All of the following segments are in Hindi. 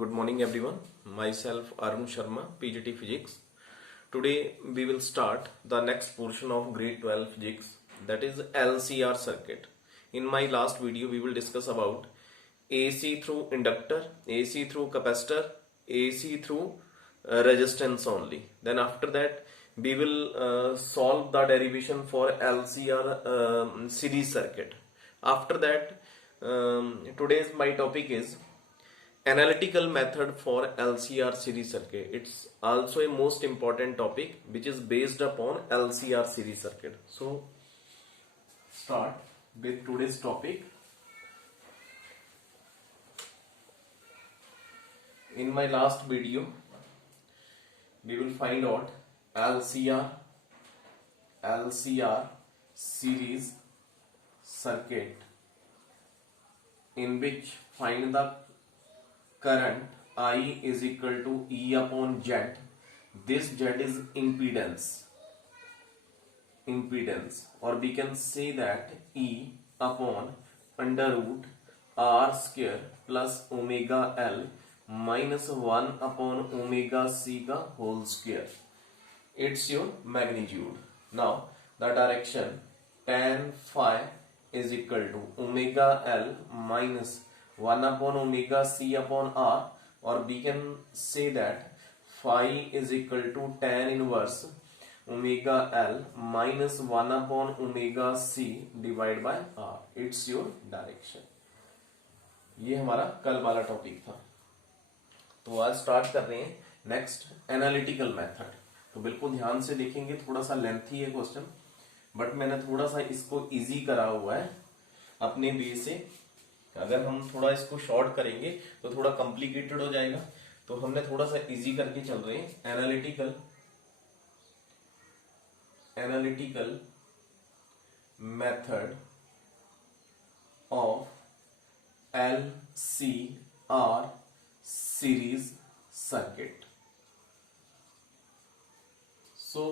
Good morning everyone. Myself Arun Sharma, PGT Physics. Today we will start the next portion of grade 12 physics, that is LCR circuit. In my last video we will discuss about AC through inductor, AC through capacitor, AC through resistance only. Then after that we will solve the derivation for LCR series circuit. After that today's my topic is analytical method for LCR series circuit. It's also a most important topic which is based upon LCR series circuit. So start with today's topic. In my last video we will find out LCR series circuit, in which find the current I is equal to E upon Z. This Z is impedance, or we can say that E upon under root R square plus omega L minus 1 upon omega C का whole square. It's your magnitude. Now the direction tan phi is equal to omega L minus 1 upon omega C upon R, or we can say that phi is equal to tan inverse omega L minus 1 upon omega C divided by R. It's your direction. ये हमारा कल वाला टॉपिक था. तो आज स्टार्ट कर रहे हैं नेक्स्ट एनालिटिकल मेथड. तो बिल्कुल ध्यान से देखेंगे, थोड़ा सा लेंथी है क्वेश्चन, बट मैंने थोड़ा सा इसको इजी करा हुआ है अपने वे से. अगर हम थोड़ा इसको शॉर्ट करेंगे तो थोड़ा कॉम्प्लिकेटेड हो जाएगा, तो हमने थोड़ा सा इजी करके चल रहे हैं. Analytical method of LCR series circuit. So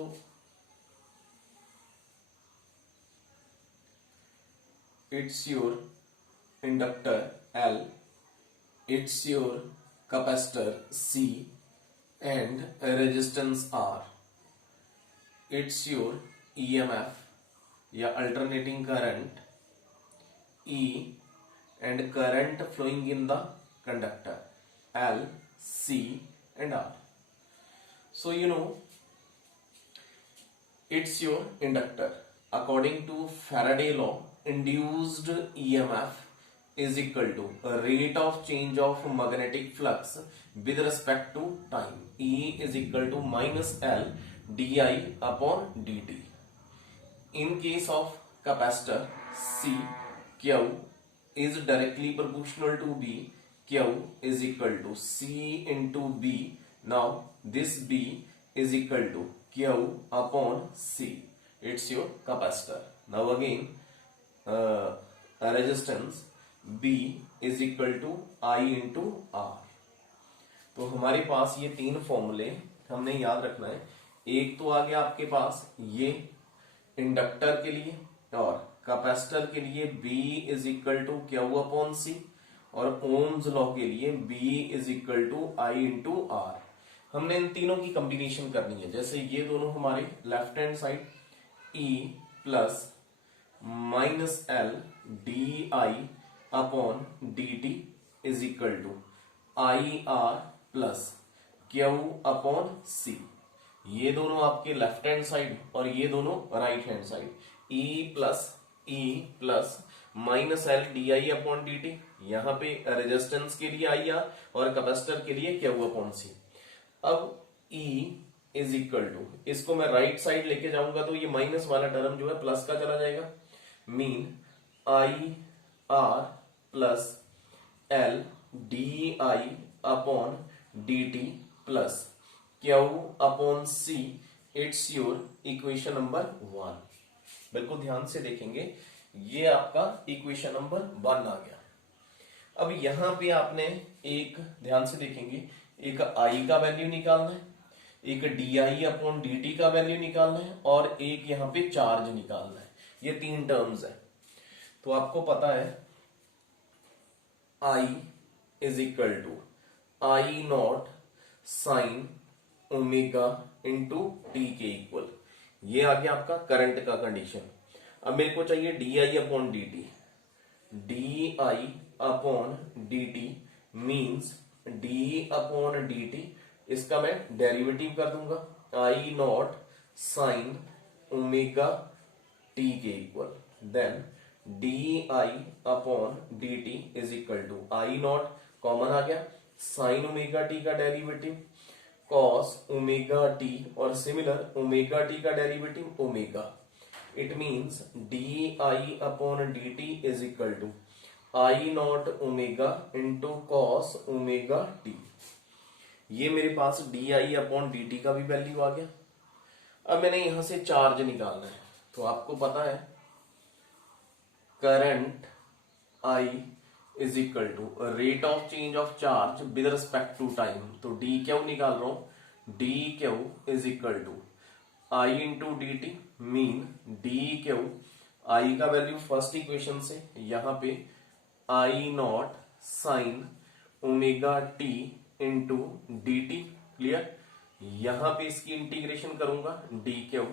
it's your inductor L, it's your capacitor C and resistance R. It's your EMF या alternating current E and current flowing in the conductor L, C and R. So you know it's your inductor. According to Faraday law, induced EMF is equal to a rate of change of magnetic flux with respect to time. E is equal to minus L di upon dt. In case of capacitor C, Q is directly proportional to B. Q is equal to C into B. Now this B is equal to Q upon C. It's your capacitor. Now again resistance B is equal to I into R. तो हमारे पास ये तीन फॉर्मूले हमने याद रखना है. एक तो आ गया आपके पास ये इंडक्टर के लिए, और कैपेसिटर के लिए B is equal to Q upon C, और ओम्स लॉ के लिए B is equal to I into R. हमने इन तीनों की कॉम्बिनेशन करनी है. जैसे ये दोनों हमारे left hand side E plus minus L D I upon D T is equal to I R plus Q upon C. ये दोनों आपके लेफ्ट हैंड साइड और ये दोनों right hand side. E plus minus L D I upon D T, यहाँ पे रेजिस्टेंस के लिए आई आर और कैपेसिटर के लिए Q अपॉन C. अब E इज इक्वल टू, इसको मैं राइट साइड लेके जाऊंगा तो ये माइनस वाला टर्म जो है प्लस का चला जाएगा. Mean I R plus L D I upon D T plus Q upon C. It's your equation number 1. बिल्कुल ध्यान से देखेंगे, ये आपका इक्वेशन नंबर 1 आ गया. अब यहां पे आपने एक ध्यान से देखेंगे, एक I का वैल्यू निकालना है, एक D I upon D T का वैल्यू निकालना है, और एक यहाँ पे चार्ज निकालना है. ये तीन टर्म्स है. तो आपको पता है I is equal to I naught sine omega into T के इक्वल। ये आ गया आपका करंट का कंडीशन। अब मेरे को चाहिए D I upon D T. D I upon D T means D upon D T, इसका मैं डेरिवेटिव कर दूंगा I naught sine omega T के equal. Then D I upon D T is equal to I naught common आ गया, साइन ओमेगा टी का डेरिवेटिव कॉस ओमेगा टी, और सिमिलर ओमेगा टी का derivative omega. It means D I upon D T is equal to I naught omega into cos omega T. ये मेरे पास D I upon D T का भी वैल्यू आ गया। अब मैंने यहां से चार्ज निकालना है, तो आपको पता है current I is equal to rate of change of charge with respect to time. तो डी क्यू निकाल रहा हूं, D Q is equal to I into D T, mean D Q I का वैल्यू फर्स्ट इक्वेशन से यहां पे I naught sine omega T into D T. Clear? यहां पे इसकी इंटीग्रेशन करूंगा D Q,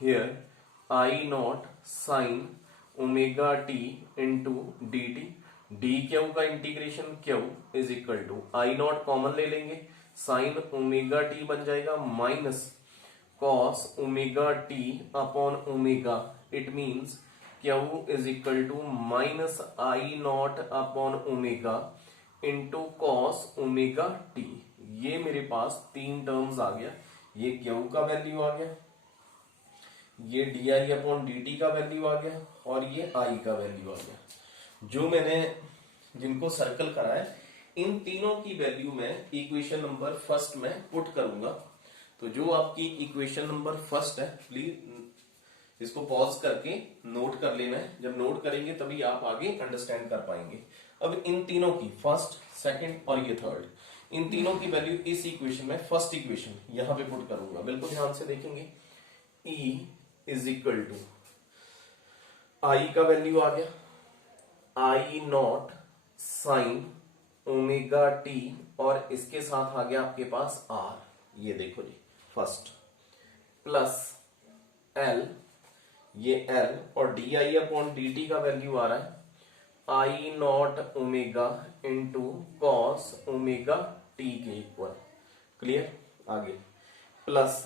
here I naught sine omega T into D T. D Q का integration Q is equal to I naught common ले लेंगे, साइन ओमेगा टी बन जाएगा minus cos omega T upon omega. It means Q is equal to minus I naught upon omega into cos omega T. ये मेरे पास तीन टर्म्स आ गया। ये क्यू का वैल्यू आ गया, ये D I upon D T का वैल्यू आ गया, और ये आई का वैल्यू आ गया। जो मैंने जिनको सर्कल करा है इन तीनों की वैल्यू मैं इक्वेशन नंबर फर्स्ट में पुट करूंगा। तो जो आपकी इक्वेशन नंबर फर्स्ट है, प्लीज इसको पॉज करके नोट कर लेना है। जब नोट करेंगे तभी आप आगे अंडरस्टैंड कर पाएंगे। अब इन तीनों की फर्स्ट, सेकंड और ये थर्ड, इन तीनों की वैल्यू इस इक्वेशन में फर्स्ट इक्वेशन यहां पे पुट करूंगा। बिल्कुल ध्यान से देखेंगे। E इज इक्वल टू आई का वैल्यू आ गया आई नॉट साइन ओमेगा टी, और इसके साथ आ गया आपके पास आर। ये देखो जी फर्स्ट प्लस एल, ये एल, और D I upon D T का वैल्यू आ रहा है I naught omega into cos omega T के इक्वल। क्लियर? आगे plus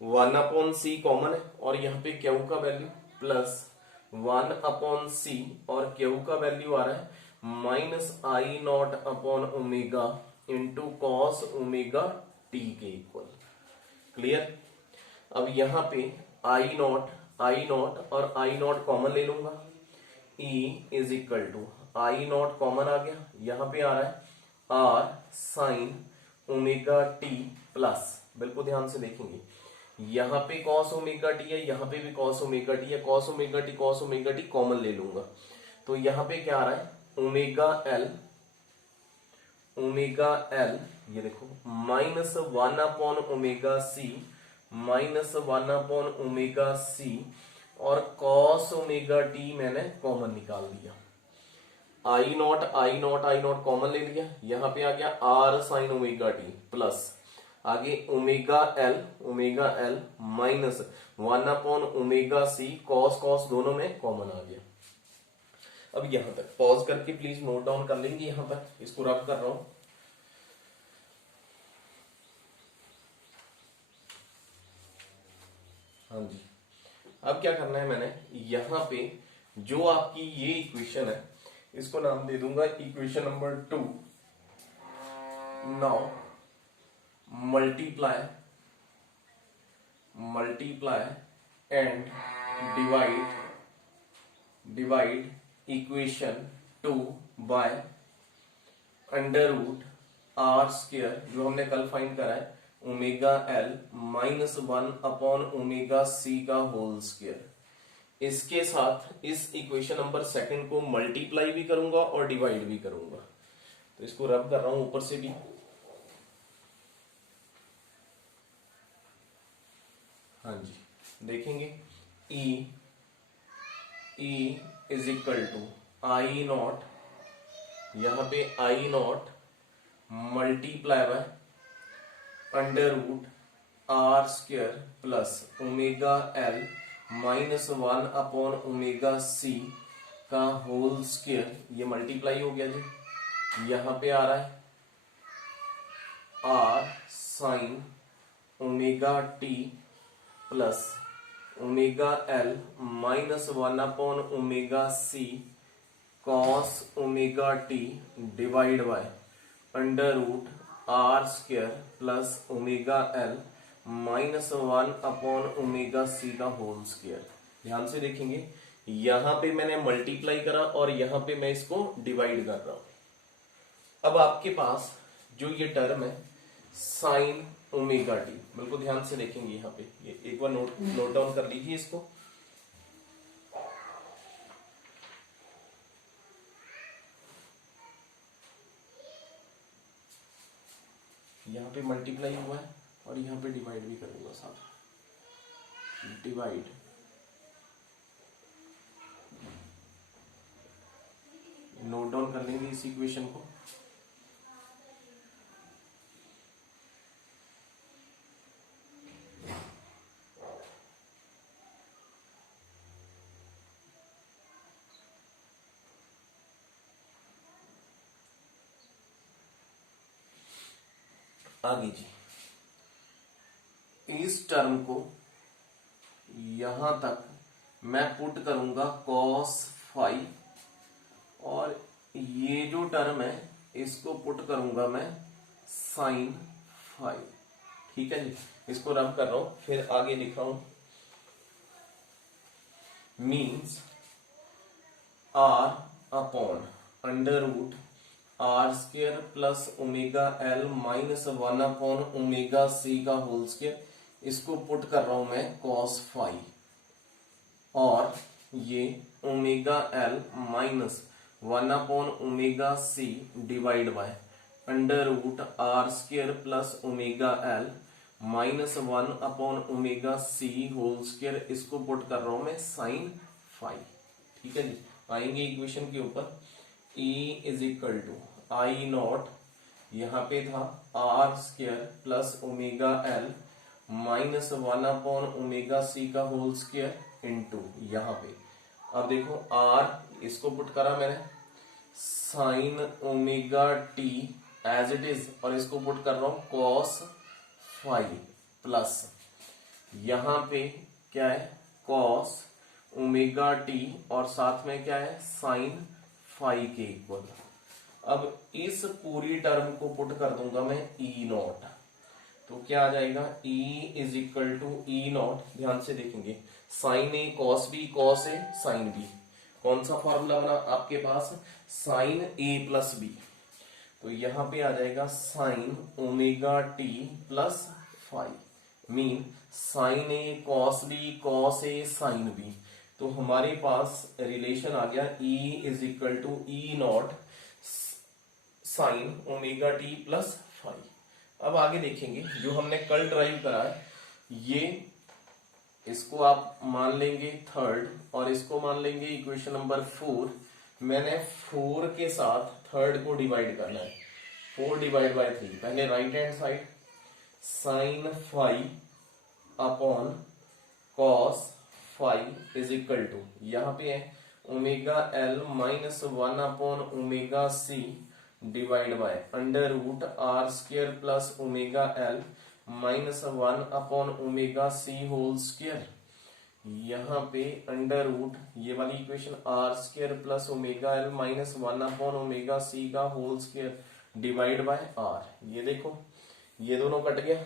one upon C common है, और यहाँ पे क्यू का value plus one upon C, और क्यू का वैल्यू आ रहा है minus I naught upon omega into cos omega T के इक्वल। क्लियर? अब यहाँ पे आई नॉट और आई नॉट कॉमन ले लूंगा। E is equal to I naught common आ गया, यहाँ पे आ रहा है R sine omega T plus, बिल्कुल ध्यान से देखेंगे, यहाँ पे कॉस ओमेगा टी है, यहाँ पे भी कॉस ओमेगा टी है, कॉस ओमेगा टी कॉमन ले लूंगा। तो यहाँ पे क्या आ रहा है ओमेगा एल, ये देखो minus one upon omega C, minus one upon omega C, और कॉस ओमेगा टी मैंने कॉमन निकाल दिया। आई नॉट कॉमन ले लिया, यहां पे आ गया R sine omega T plus आगे omega L minus one upon omega C, cause दोनों में कॉमन आ गया। अब यहां तक पॉज करके प्लीज नोट डाउन कर लेंगे। यहां तक इसको रब कर रहा हूं। हाँ जी, अब क्या करना है, मैंने यहां पे जो आपकी ये इक्वेशन है इसको नाम दे दूंगा equation number 2। Now multiply and divide equation 2 by under root R square, जो हमने कल फाइंड करा है omega L minus one upon omega C का होल स्क्वायर। इसके साथ इस इक्वेशन नंबर सेकंड को मल्टीप्लाई भी करूंगा और डिवाइड भी करूंगा। तो इसको रब कर रहा हूं ऊपर से भी। हाँ जी, देखेंगे E is equal to I naught, यहां पे I naught multiply by under root R square plus omega L minus 1 upon omega C का होल स्क्वायर, ये मल्टीप्लाई हो गया जी। यहां पे आ रहा है R sine omega T plus omega L minus 1 upon omega C cos omega T divide by under root R square plus omega L minus 1 upon omega C का होल स्क्वायर। ध्यान से देखेंगे, यहां पे मैंने मल्टीप्लाई करा और यहां पे मैं इसको डिवाइड कर रहा हूं। अब आपके पास जो ये टर्म है साइन ओमेगा टी, बिल्कुल ध्यान से देखेंगे यहाँ पे, ये एक बार नोट डाउन कर लीजिए इसको। यहाँ पे मल्टीप्लाई हुआ है और यहाँ पे डिवाइड भी करूंगा साथ, डिवाइड नोट डाउन कर लेंगे इस इक्वेशन को। आगे जी, इस टर्म को यहां तक मैं पुट करूंगा cos फाई, और ये जो टर्म है इसको पुट करूंगा मैं साइन फाई। ठीक है जी, इसको रब कर रहा हूं, फिर आगे लिख रहा हूं। Means R upon under root R square plus omega L minus 1 upon omega C का होल स्क्वायर, इसको पुट कर रहा हूं मैं cos फाई, और ये omega L minus 1 upon omega C divide by under root R square plus omega L minus 1 upon omega C whole square, इसको पुट कर रहा हूं मैं साइन फाई। ठीक है जी, आएंगे इक्वेशन के ऊपर। E is equal to I naught, यहां पे था R square plus omega L minus 1 upon omega C का होल स्क्वायर इंटू यहां पे, अब देखो आर इसको पुट करा मैंने sine omega T as it is, और इसको पुट कर रहा हूं कॉस फाई प्लस यहां पे क्या है कॉस ओमेगा टी और साथ में क्या है साइन फाई के इक्वल। अब इस पूरी टर्म को पुट कर दूंगा मैं ई नॉट, तो क्या आ जाएगा E is equal to E naught. ध्यान से देखेंगे, sine A cos A sine B, कौन सा फॉर्मूला बना आपके पास साइन ए प्लस बी, तो यहां पे आ जाएगा sine omega T plus phi, mean sine A cos A sine B. तो हमारे पास रिलेशन आ गया E is equal to E naught sine omega T plus phi. अब आगे देखेंगे, जो हमने कल ड्राइव करा है, ये इसको आप मान लेंगे थर्ड और इसको मान लेंगे इक्वेशन नंबर 4। मैंने 4 के साथ थर्ड को डिवाइड करना है, 4 डिवाइड बाय 3। पहले right hand side sine phi upon cos phi is equal to, यहां पे है omega L minus 1 upon omega C divide by under root R square plus omega L minus 1 upon omega C whole square. यहां पे अंडर रूट ये वाली equation R square plus omega L minus 1 upon omega C का whole square divide by R. ये देखो ये दोनों कट गया,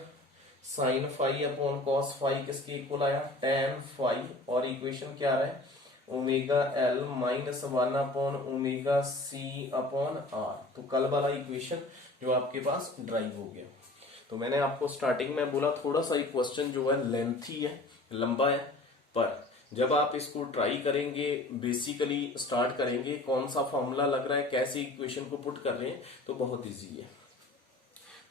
sign phi upon cos phi किसके इक्वल आया tan फाई, और इक्वेशन क्या आ रहा है omega L minus 1 upon omega C upon R. तो कल वाला इक्वेशन जो आपके पास ड्राइव हो गया। तो मैंने आपको स्टार्टिंग में बोला थोड़ा सा क्वेश्चन जो है लेंथी है, लंबा है, पर जब आप इसको ट्राई करेंगे, बेसिकली स्टार्ट करेंगे, कौन सा फॉर्मूला लग रहा है, कैसे इक्वेशन को पुट कर रहे हैं, तो बहुत इजी है।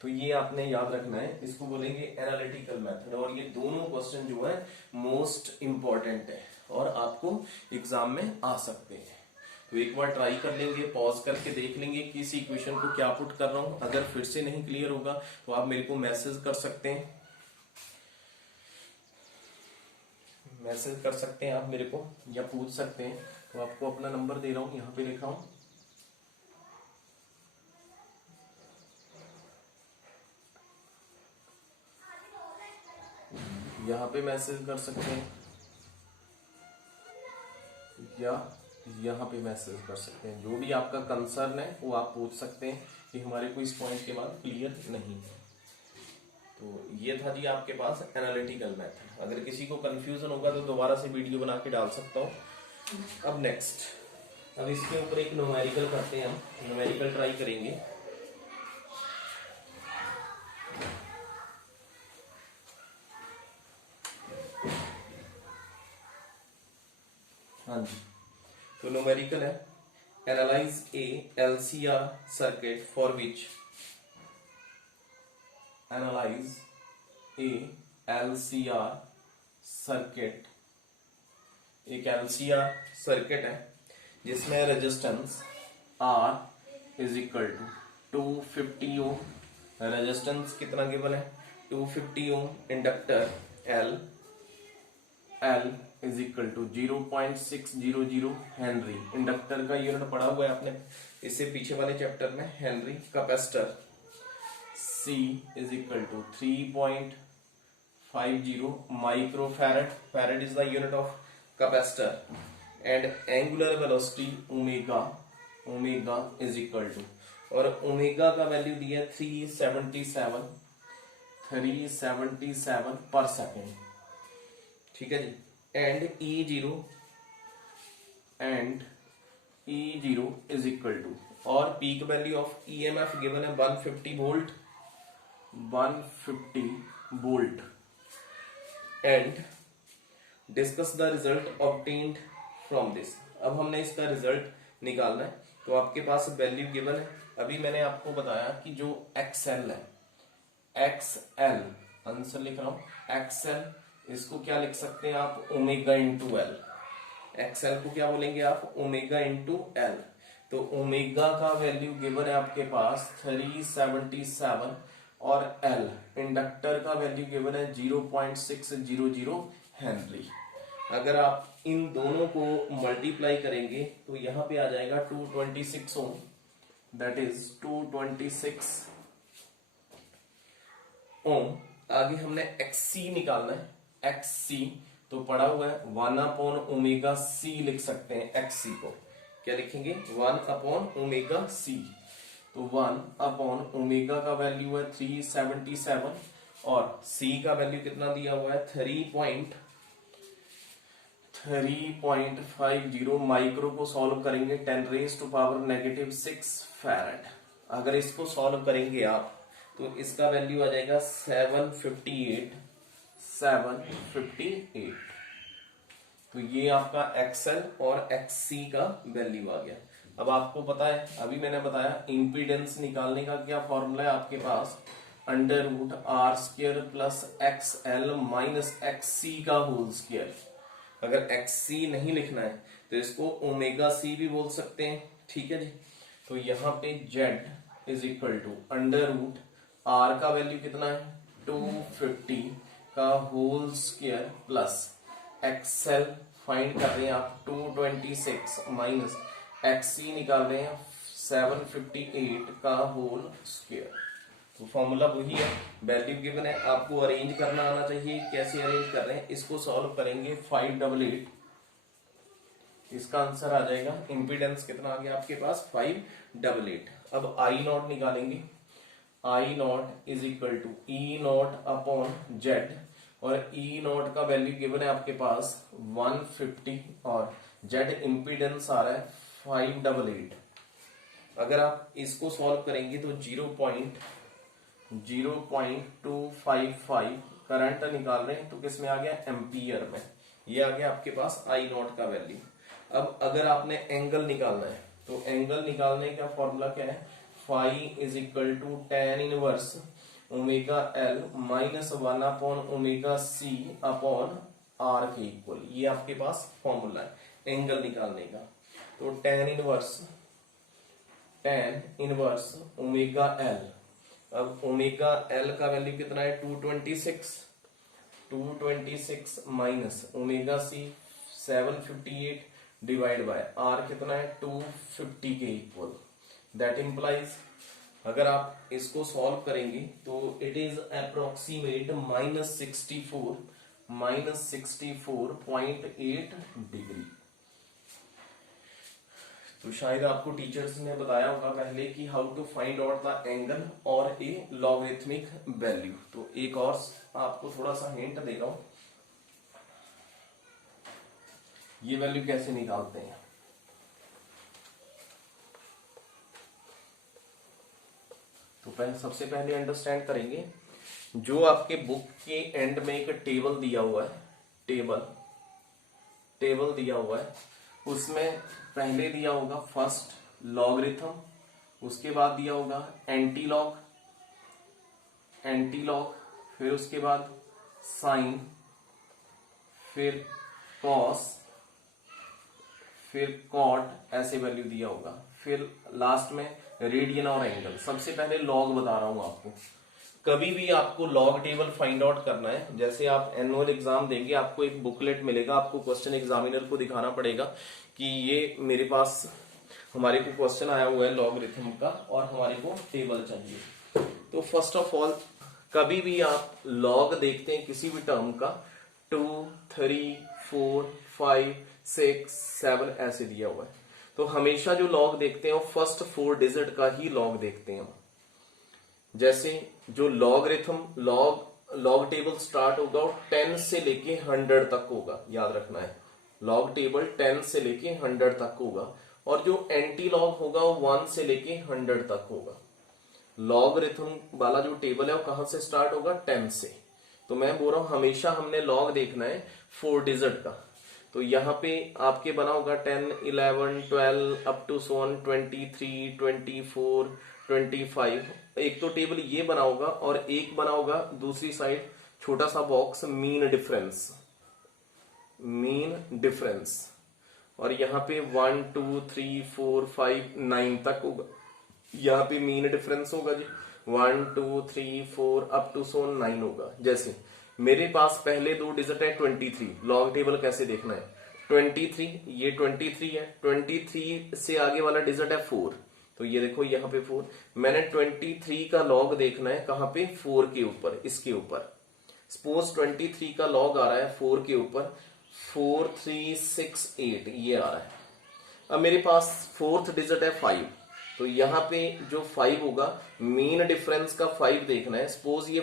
तो ये आपने याद रखना है, इसको बोलेंगे एनालिटिकल मेथड। और ये दोनों क्वेश्चन जो है मोस्ट इंपॉर्टेंट है और आपको एग्जाम में आ सकते हैं। तो एक बार ट्राई कर लेंगे, पॉज करके देख लेंगे कि इस इक्वेशन को क्या पुट कर रहा हूं। अगर फिर से नहीं क्लियर होगा तो आप मेरे को मैसेज कर सकते हैं, आप मेरे को, या पूछ सकते हैं। तो आपको अपना नंबर दे रहा हूं, यहाँ पे लिखा हूं, यहाँ पे मैसेज कर सकते हैं या यहाँ पे मैसेज कर सकते हैं। जो भी आपका कंसर्न है वो आप पूछ सकते हैं कि हमारे को इस पॉइंट के बाद क्लियर नहीं है। तो ये था जी आपके पास एनालिटिकल मेथड। अगर किसी को कंफ्यूजन होगा तो दोबारा से वीडियो बना के डाल सकता हूँ। अब नेक्स्ट, अब इसके ऊपर एक न्यूमेरिकल करते हैं, हम न्यूमेरिकल ट्राई करेंगे। हाँ जी, तो न्यूमेरिकल है, analyse a LCR circuit for which, analyse a LCR circuit, एक एलसीआर सर्किट है जिसमें resistance R is equal to 250 ohm, resistance कितना गिवन है 250 ohm, inductor L is equal to 0.600 henry, inductor का यूनिट पढ़ा हुआ है आपने इससे पीछे वाले चैप्टर में, henry. Capacitor C is equal to 3.50 microfarad, farad is the unit of capacitor, and angular velocity omega is equal to, और ओमेगा का वैल्यू दिया 377 पर सेकेंड, ठीक है जी। And E0 is equal to, और peak value of EMF given है 150 volt, and discuss the result obtained from this. अब हमने इसका रिजल्ट निकालना है, तो आपके पास वैल्यू गिवन है। अभी मैंने आपको बताया कि जो XL है, XL आंसर लिख रहा हूं, XL इसको क्या लिख सकते हैं आप, ओमेगा इंटू एल। XL को क्या बोलेंगे आप, ओमेगा इंटू एल। तो ओमेगा का वैल्यू गिवन है आपके पास 377, और L इंडक्टर का वैल्यू गिवन है 0.600 हेनरी। अगर आप इन दोनों को मल्टीप्लाई करेंगे तो यहां पे आ जाएगा 226 ओम, दैट इज 226 ओम। आगे हमने XC निकालना है, XC तो पड़ा हुआ है 1/ओमेगा C, लिख सकते हैं XC को, क्या लिखेंगे 1/ओमेगा C। तो 1/ओमेगा का वैल्यू है 377, और C का वैल्यू कितना दिया हुआ है 3.50 माइक्रो को सॉल्व करेंगे 10⁻⁻6 फैराड। अगर इसको सॉल्व करेंगे आप तो इसका वैल्यू आ जाएगा 758। तो ये आपका XL और XC का वैल्यू आ गया। अब आपको पता है, अभी मैंने बताया इंपीडेंस निकालने का क्या फॉर्मूला है आपके पास, √R² plus XL minus XC का होल स्क्वायर। अगर XC नहीं लिखना है तो इसको ओमेगा C भी बोल सकते हैं, ठीक है जी। तो यहाँ पे Z is equal to √R का वैल्यू कितना है 250 का whole square plus XL find कर रहे हैं आप 226 माइनस XC निकाल रहे हैं 758 का होल स्क्वायर। तो फॉर्मूला वही है, वैल्यू गिवन है, आपको अरेंज करना आना चाहिए। कैसे अरेंज कर रहे हैं, इसको सॉल्व करेंगे 588, इसका आंसर आ जाएगा, इंपीडेंस कितना आ गया आपके पास 588। अब I0 निकालेंगे, I0 is equal to E0/Z, और E0 का वैल्यू गिवन है आपके पास 150, और Z इंपीडेंस आ रहा है 588। अगर आप इसको सॉल्व करेंगे तो 0.255 करंट निकाल रहे हैं, तो किस में आ गया एम्पियर में, ये आ गया आपके पास I0 का वैल्यू। अब अगर आपने एंगल निकालना है तो एंगल निकालने का फॉर्मूला क्या है, phi is equal to tan inverse omega L minus 1/ओमेगा C अपॉन R के इक्वल। ये आपके पास फॉर्मूला है एंगल निकालने का। तो tan इनवर्स ओमेगा एल। अब ओमेगा एल का वैल्यू कितना है 226 minus omega C 758 divide by R कितना है 250 के इक्वल। दैट इंप्लाइज अगर आप इसको सॉल्व करेंगे तो इट इज अप्रोक्सीमेट -64.8 डिग्री। तो शायद आपको टीचर्स ने बताया होगा पहले कि how to find out the angle और ए लॉगरिथमिक वैल्यू। तो एक और आपको थोड़ा सा हिंट दे रहा हूं, ये वैल्यू कैसे निकालते हैं। तो सबसे पहले अंडरस्टैंड करेंगे, जो आपके बुक के एंड में एक टेबल दिया हुआ है, टेबल दिया हुआ है, उसमें पहले दिया होगा फर्स्ट लॉगरिथम, उसके बाद दिया होगा एंटीलॉग, फिर उसके बाद साइन, फिर कॉस, फिर कॉट, ऐसे वैल्यू दिया होगा, फिर लास्ट में रेडियन और एंगल। सबसे पहले लॉग बता रहा हूं आपको। कभी भी आपको लॉग टेबल फाइंड आउट करना है, जैसे आप एनुअल एग्जाम देंगे, आपको एक बुकलेट मिलेगा, आपको क्वेश्चन एग्जामिनर को दिखाना पड़ेगा कि ये मेरे पास हमारे को क्वेश्चन आया हुआ है लॉगरिथम का और हमारे को टेबल चाहिए। तो फर्स्ट ऑफ ऑल कभी भी आप लॉग देखते हैं किसी भी टर्म का 2, 3, 4, 5, 6, 7 ऐसे दिया हुआ है, तो हमेशा जो लॉग देखते हैं वो फर्स्ट 4 डिजिट का ही लॉग देखते हैं। जैसे जो लॉगरिथम लॉग टेबल स्टार्ट होगा वो 10 से लेके 100 तक होगा, याद रखना है। लॉग टेबल 10 से लेके 100 तक होगा, और जो एंटी लॉग होगा वो 1 से लेके 100 तक होगा। लॉगरिथम वाला जो टेबल है वो कहां से स्टार्ट होगा 10 से। तो मैं बोल रहा हूं हमेशा हमने लॉग देखना है 4 डिजिट का। तो यहाँ पे आपके बना होगा 10, 11, 12 अप टू 23, 24, 25। एक तो टेबल ये बना होगा और एक बना होगा दूसरी साइड छोटा सा बॉक्स मीन डिफरेंस, और यहाँ पे 1, 2, 3, 4, 5, 9 तक होगा। यहाँ पे मीन डिफरेंस होगा जी 1, 2, 3, 4 अप टू 9 होगा। जैसे मेरे पास पहले 2 डिजिट है 23, लॉग टेबल कैसे देखना है 23, ये 23 है, 23 से आगे वाला डिजिट है 4, तो ये देखो यहाँ पे 4। मैंने 23 का लॉग देखना है कहां पे 4 के ऊपर, इसके ऊपर। सपोज 23 का लॉग आ रहा है 4 के ऊपर 4368 ये आ रहा है। अब मेरे पास 4th डिजिट है 5, तो यहाँ पे जो 5 होगा मीन डिफरेंस का 5 देखना है। सपोज ये